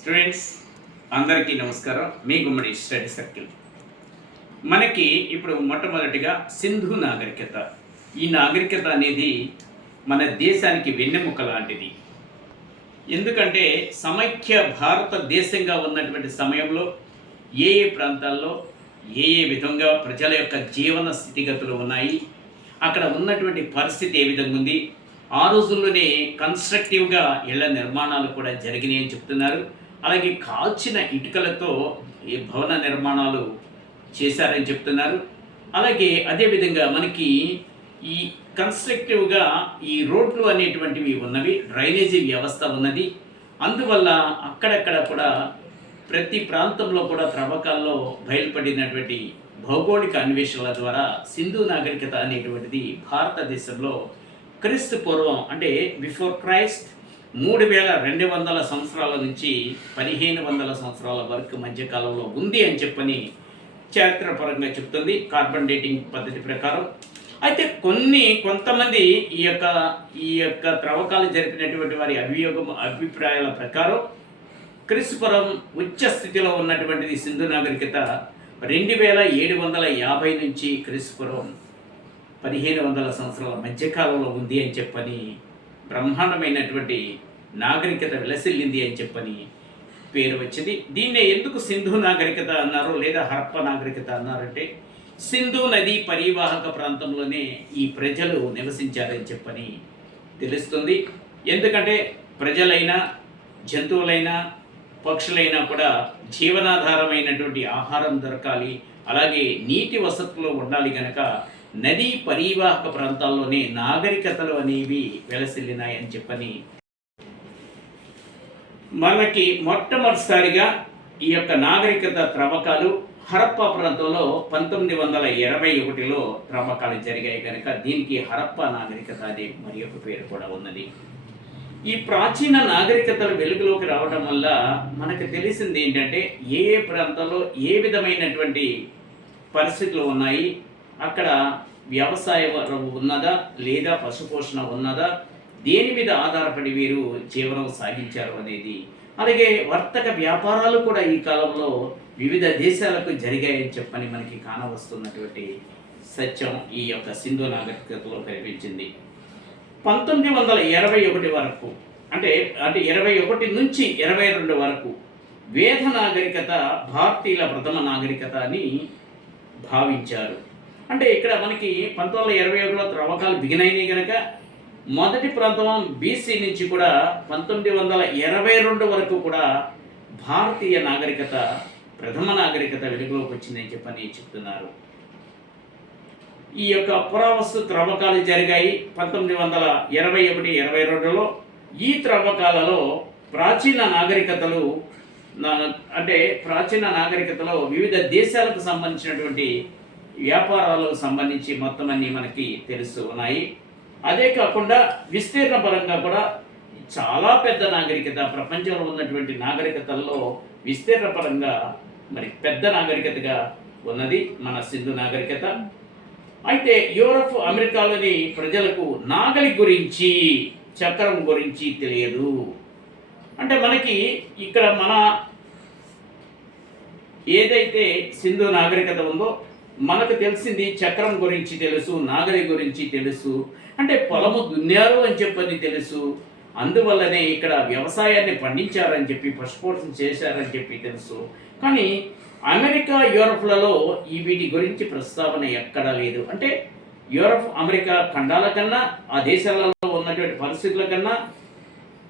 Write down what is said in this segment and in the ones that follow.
Students అందరికీ నమస్కారం. మీ గుమ్మడి స్టడీ సర్కిల్. మనకి ఇప్పుడు మొట్టమొదటిగా సింధు నాగరికత. ఈ నాగరికత అనేది మన దేశానికి వెన్నెముక లాంటిది. ఎందుకంటే సమైక్య భారతదేశంగా ఉన్నటువంటి సమయంలో ఏ ఏ ప్రాంతాల్లో ఏ ఏ విధంగా ప్రజల యొక్క జీవన స్థితిగతులు ఉన్నాయి అక్కడ ఉన్నటువంటి పరిస్థితి ఏ విధంగా ఉంది ఆ రోజుల్లోనే కన్స్ట్రక్టివ్గా ఇళ్ళ నిర్మాణాలు కూడా జరిగినాయని చెప్తున్నారు. అలాగే కాల్చిన ఇటుకలతో ఈ భవన నిర్మాణాలు చేశారని చెప్తున్నారు. అలాగే అదేవిధంగా మనకి ఈ కన్స్ట్రక్టివ్గా ఈ రోడ్లు అనేటువంటివి ఉన్నవి డ్రైనేజీ వ్యవస్థ ఉన్నది. అందువల్ల అక్కడక్కడ కూడా ప్రతి ప్రాంతంలో కూడా త్రవ్వకాల్లో బయలుపడినటువంటి భౌగోళిక అన్వేషణల ద్వారా సింధు నాగరికత అనేటువంటిది భారతదేశంలో క్రీస్తు పూర్వం అంటే బిఫోర్ క్రైస్ట్ మూడు వేల రెండు వందల సంవత్సరాల నుంచి పదిహేను వందల సంవత్సరాల వరకు మధ్యకాలంలో ఉంది అని చెప్పని చారిత్రపరంగా చెప్తుంది కార్బన్ డేటింగ్ పద్ధతి ప్రకారం. అయితే కొన్ని కొంతమంది ఈ యొక్క ఈ యొక్క త్రవ్వకాలు జరిపినటువంటి వారి అభియోగం అభిప్రాయాల ప్రకారం క్రిస్పురం ఉచ్చ స్థితిలో ఉన్నటువంటిది సింధు నాగరికత రెండు వేల ఏడు వందల యాభై నుంచి క్రిస్పురం పదిహేను వందల సంవత్సరాల మధ్యకాలంలో ఉంది అని చెప్పని బ్రహ్మాండమైనటువంటి నాగరికత విలసిల్లింది అని చెప్పని పేరు వచ్చింది. దీన్నే ఎందుకు సింధు నాగరికత అన్నారు లేదా హరప్ప నాగరికత అన్నారంటే సింధు నది పరివాహక ప్రాంతంలోనే ఈ ప్రజలు నివసించారని చెప్పని తెలుస్తుంది. ఎందుకంటే ప్రజలైనా జంతువులైనా పక్షులైనా కూడా జీవనాధారమైనటువంటి ఆహారం దొరకాలి అలాగే నీటి వసతులు ఉండాలి గనక నదీ పరీవాహక ప్రాంతాల్లోనే నాగరికతలు అనేవి వెలసిల్లినాయని చెప్పని మనకి మొట్టమొదటిసారిగా ఈ యొక్క నాగరికత త్రవ్వకాలు హరప్ప ప్రాంతంలో పంతొమ్మిది వందల ఇరవై ఒకటిలో త్రవ్వకాలు జరిగాయి కనుక దీనికి హరప్ప నాగరికత అనే మరి ఒక పేరు కూడా ఉన్నది. ఈ ప్రాచీన నాగరికతలు వెలుగులోకి రావడం వల్ల మనకు తెలిసింది ఏంటంటే ఏ ఏ ప్రాంతాల్లో ఏ విధమైనటువంటి పరిస్థితులు ఉన్నాయి అక్కడ వ్యవసాయ ఉన్నదా లేదా పశుపోషణ ఉన్నదా? దేని మీద ఆధారపడి వీరు జీవనం సాగించారు అనేది? అలాగే వర్తక వ్యాపారాలు కూడా ఈ కాలంలో వివిధ దేశాలకు జరిగాయని చెప్పని మనకి కానవస్తున్నటువంటి సత్యం ఈ యొక్క సింధు నాగరికతలో కనిపించింది. పంతొమ్మిది వందల ఇరవై ఒకటి వరకు అంటే అంటే ఇరవై ఒకటి నుంచి ఇరవై రెండు వరకు వేద నాగరికత భారతీయుల ప్రథమ నాగరికత అని భావించారు. అంటే ఇక్కడ మనకి పంతొమ్మిది వందల ఇరవై ఒకటిలో త్రవ్వకాలు బిగినైనాయి కనుక మొదటి ప్రాంతం బీసీ నుంచి కూడా పంతొమ్మిది వందల ఇరవై రెండు వరకు కూడా భారతీయ నాగరికత ప్రథమ నాగరికత వెలుగులోకి వచ్చిందని చెప్పని చెప్తున్నారు. ఈ యొక్క పురావస్తు త్రవ్వకాలు జరిగాయి పంతొమ్మిది వందల ఇరవై ఒకటి ఇరవై రెండులో. ఈ త్రవ్వకాలలో ప్రాచీన నాగరికతలు నా- అంటే ప్రాచీన నాగరికతలో వివిధ దేశాలకు సంబంధించినటువంటి వ్యాపారాలకు సంబంధించి మొత్తం అన్నీ మనకి తెలుస్తూ ఉన్నాయి. అదే కాకుండా విస్తీర్ణ పరంగా కూడా చాలా పెద్ద నాగరికత ప్రపంచంలో ఉన్నటువంటి నాగరికతల్లో విస్తీర్ణ పరంగా మరి పెద్ద నాగరికతగా ఉన్నది మన సింధు నాగరికత. అయితే యూరప్ అమెరికాలోని ప్రజలకు నాగలి గురించి చక్రం గురించి తెలియదు. అంటే మనకి ఇక్కడ మన ఏదైతే సింధు నాగరికత ఉందో మనకు తెలిసింది చక్రం గురించి తెలుసు నాగరి గురించి తెలుసు. అంటే పొలము దున్నారు అని చెప్పని తెలుసు. అందువల్లనే ఇక్కడ వ్యవసాయాన్ని పండించారని చెప్పి పశుపోషణ చేశారని చెప్పి తెలుసు. కానీ అమెరికా యూరప్లలో ఈ వీటి గురించి ప్రస్తావన ఎక్కడా లేదు. అంటే యూరప్ అమెరికా ఖండాల కన్నా ఆ దేశాలలో ఉన్నటువంటి పరిస్థితుల కన్నా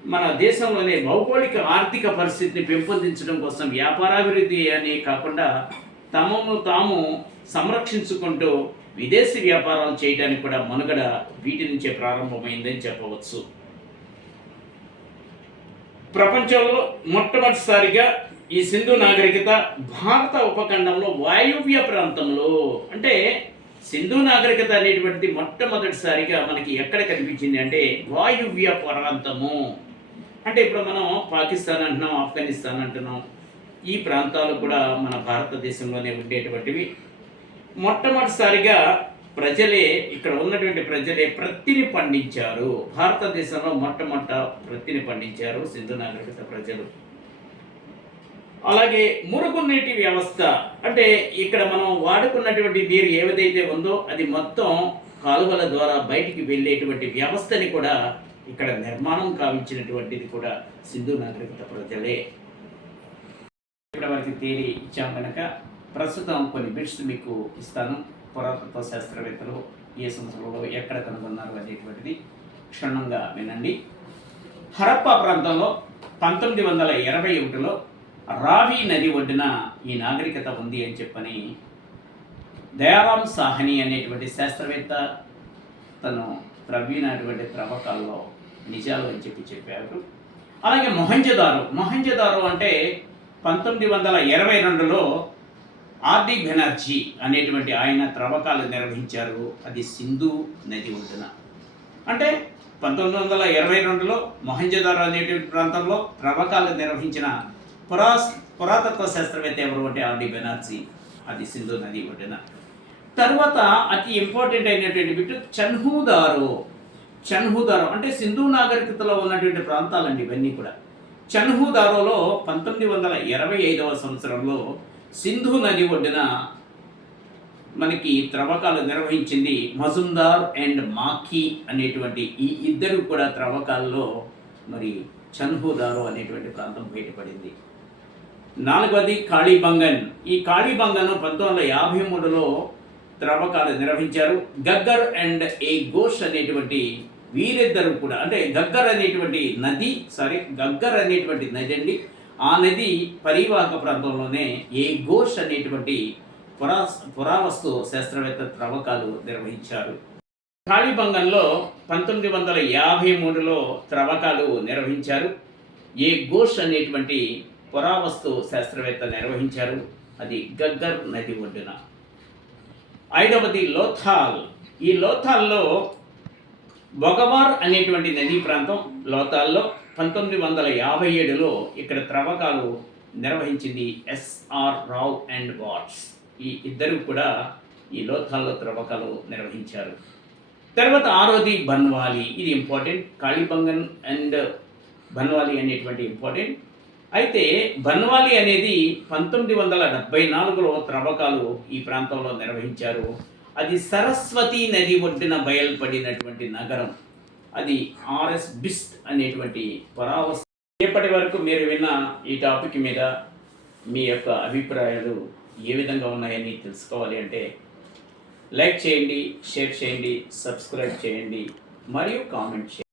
మన దేశంలోనే భౌగోళిక ఆర్థిక పరిస్థితిని పెంపొందించడం కోసం వ్యాపారాభివృద్ధి అనే కాకుండా తమను తాము సంరక్షించుకుంటూ విదేశీ వ్యాపారాలు చేయడానికి కూడా మనుగడ వీటి నుంచే ప్రారంభమైందని చెప్పవచ్చు. ప్రపంచంలో మొట్టమొదటిసారిగా ఈ సింధు నాగరికత భారత ఉపఖండంలో వాయువ్య ప్రాంతంలో అంటే సింధు నాగరికత అనేటువంటిది మొట్టమొదటిసారిగా మనకి ఎక్కడ కనిపించింది అంటే వాయువ్య ప్రాంతము. అంటే ఇప్పుడు మనం పాకిస్తాన్ అంటున్నాం ఆఫ్ఘనిస్తాన్ అంటున్నాం. ఈ ప్రాంతాలు కూడా మన భారతదేశంలోనే ఉండేటువంటివి. మొట్టమొదటిసారిగా ప్రజలే ఇక్కడ ఉన్నటువంటి ప్రజలే ప్రత్తిని పండించారు. భారతదేశంలో మొట్టమొదట ప్రత్తిని పండించారు సింధు నాగరికత ప్రజలు. అలాగే మురుగునీటి వ్యవస్థ అంటే ఇక్కడ మనం వాడుకున్నటువంటి నీరు ఏదైతే ఉందో అది మొత్తం కాలువల ద్వారా బయటికి వెళ్ళేటువంటి వ్యవస్థని కూడా ఇక్కడ నిర్మాణం కావించినటువంటిది కూడా సింధు నాగరికత ప్రజలే. ఇక్కడ వారికి తేలి ఇచ్చాం కనుక ప్రస్తుతం కొన్ని బిట్స్ మీకు ఇస్తాను. పురాతత్వ శాస్త్రవేత్తలు ఏ సంవత్సరంలో ఎక్కడ కనుగొన్నారు అనేటువంటిది క్షుణ్ణంగా వినండి. హరప్పా ప్రాంతంలో పంతొమ్మిది వందల ఇరవై ఒకటిలో రావి నది ఒడ్డున ఈ నాగరికత ఉంది అని చెప్పని దయారాం సాహని అనేటువంటి శాస్త్రవేత్త తను త్రవ్వినటువంటి త్రవ్వకాల్లో నిజాలు అని చెప్పి చెప్పారు. అలాగే మొహంజదారు మొహంజదారు అంటే పంతొమ్మిది వందల ఇరవై రెండులో ఆర్డి బెనర్జీ అనేటువంటి ఆయన త్రవ్వకాలు నిర్వహించారు. అది సింధు నది ఒడ్డున. అంటే పంతొమ్మిది వందల ఇరవై రెండులో మొహంజదారో అనేటువంటి ప్రాంతంలో త్రవ్వకాలు నిర్వహించిన పురా పురాతత్వ శాస్త్రవేత్త ఎవరు అంటే ఆర్డి బెనర్జీ. అది సింధు నది ఒడ్డున. తర్వాత అతి ఇంపార్టెంట్ అయినటువంటి బిట్ చన్హూదారు. చన్హూదారు అంటే సింధు నాగరికతలో ఉన్నటువంటి ప్రాంతాలండి ఇవన్నీ కూడా. చన్హూదారోలో పంతొమ్మిది వందల ఇరవై ఐదవ సంవత్సరంలో సింధు నది ఒడ్డున మనకి త్రవ్వకాలు నిర్వహించింది మజుందార్ అండ్ మాఖీ అనేటువంటి ఈ ఇద్దరు కూడా త్రవ్వకాల్లో మరి చన్హూదారు అనేటువంటి ప్రాంతం బయటపడింది. నాలుగవది కాళీబంగన్. ఈ కాళీబంగన్ పంతొమ్మిది వందల యాభై మూడులో త్రవ్వకాలు నిర్వహించారు. గగ్గర్ అండ్ ఏ ఘోష్ అనేటువంటి వీరిద్దరూ కూడా అంటే గగ్గర్ అనేటువంటి నది సారీ గగ్గర్ అనేటువంటి నది అండి. ఆ నది పరివాహక ప్రాంతంలోనే ఏ ఘోష్ అనేటువంటి పురా పురావస్తు శాస్త్రవేత్త త్రవ్వకాలు నిర్వహించారు. కాళీబంగంలో పంతొమ్మిది వందల యాభై మూడులో త్రవ్వకాలు నిర్వహించారు. ఏ ఘోష్ అనేటువంటి పురావస్తు శాస్త్రవేత్త నిర్వహించారు. అది గగ్గర్ నది ఒడ్డున. ఐదవది లోథాల్. ఈ లోథాల్లో బొగవార్ అనేటువంటి నదీ ప్రాంతం లోతాల్లో పంతొమ్మిది వందల యాభై ఏడులో ఇక్కడ త్రవ్వకాలు నిర్వహించింది ఎస్ఆర్ రావ్ అండ్ వాట్స్. ఈ ఇద్దరు కూడా ఈ లోథాల్లో త్రవ్వకాలు నిర్వహించారు. తర్వాత ఆరోది బన్వాలి. ఇది ఇంపార్టెంట్ కాళీబంగన్ అండ్ బన్వాలి అనేటువంటి ఇంపార్టెంట్ అయితే బన్వాలి అనేది పంతొమ్మిది వందల డెబ్బై నాలుగులో త్రవ్వకాలు ఈ ప్రాంతంలో నిర్వహించారు. అది సరస్వతి నది ఒడ్డున బయల్పడినటువంటి నగరం. అది ఆర్ఎస్ బిస్ట్ అనేటువంటి పరావస్ ఇప్పటి వరకు మీరు విన్న ఈ టాపిక్ మీద మీ యొక్క అభిప్రాయాలు ఏ విధంగా ఉన్నాయని తెలుసుకోవాలి అంటే లైక్ చేయండి షేర్ చేయండి సబ్స్క్రైబ్ చేయండి మరియు కామెంట్ చేయండి.